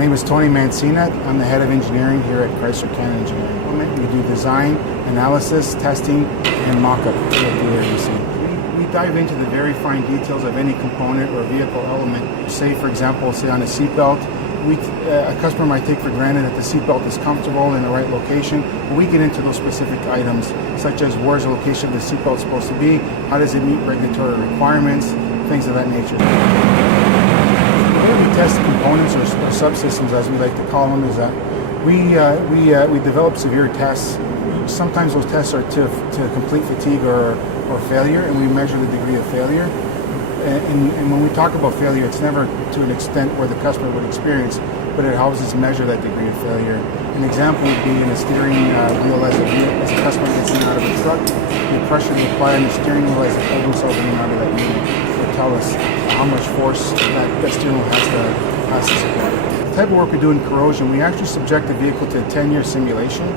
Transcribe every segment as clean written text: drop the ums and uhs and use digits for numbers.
name is Tony Mancina. I'm the head of engineering here at Chrysler Canada Engineering. We do design, analysis, testing, and mock-up at the ARDC. We dive into the very fine details of any component or vehicle element. Say, for example, on a seatbelt, a customer might take for granted that the seatbelt is comfortable in the right location. We get into those specific items, such as where's the location of the seatbelt supposed to be, how does it meet regulatory requirements, things of that nature. The way we test components or subsystems, as we like to call them, is that we develop severe tests. Sometimes those tests are to complete fatigue or failure, and we measure the degree of failure. And when we talk about failure, it's never to an extent where the customer would experience, but it helps us measure that degree of failure. An example would be in a steering wheel as a customer gets in and out of a truck. The pressure we apply on the steering wheel as it pulls themselves in and out of that unit will tell us how much force that steering wheel has to support. The type of work we do in corrosion, we actually subject the vehicle to a 10-year simulation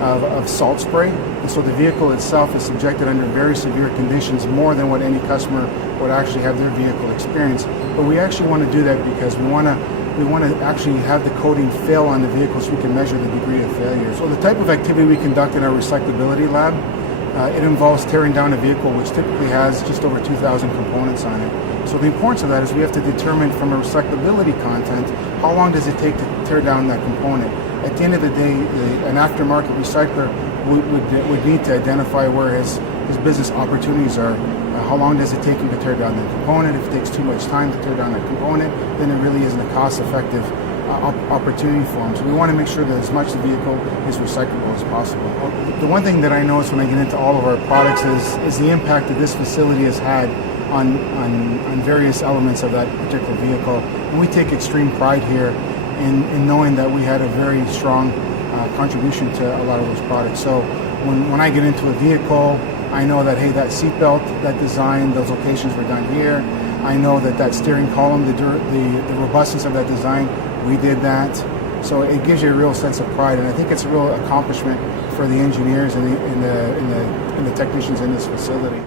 of salt spray, and so the vehicle itself is subjected under very severe conditions, more than what any customer would actually have their vehicle experience. But we actually want to do that because we want to actually have the coating fail on the vehicle so we can measure the degree of failure. So the type of activity we conduct in our recyclability lab, it involves tearing down a vehicle which typically has just over 2,000 components on it. So the importance of that is we have to determine from a recyclability content, how long does it take to tear down that component. At the end of the day, an aftermarket recycler would need to identify where his business opportunities are. How long does it take him to tear down the component? If it takes too much time to tear down a component, then it really isn't a cost-effective opportunity for him. So we want to make sure that as much of the vehicle is recyclable as possible. The one thing that I notice when I get into all of our products is the impact that this facility has had on various elements of that particular vehicle. And we take extreme pride here in knowing that we had a very strong contribution to a lot of those products. So when I get into a vehicle, I know that, hey, that seatbelt, that design, those locations were done here. I know that steering column, the robustness of that design, we did that. So it gives you a real sense of pride, and I think it's a real accomplishment for the engineers and the technicians in this facility.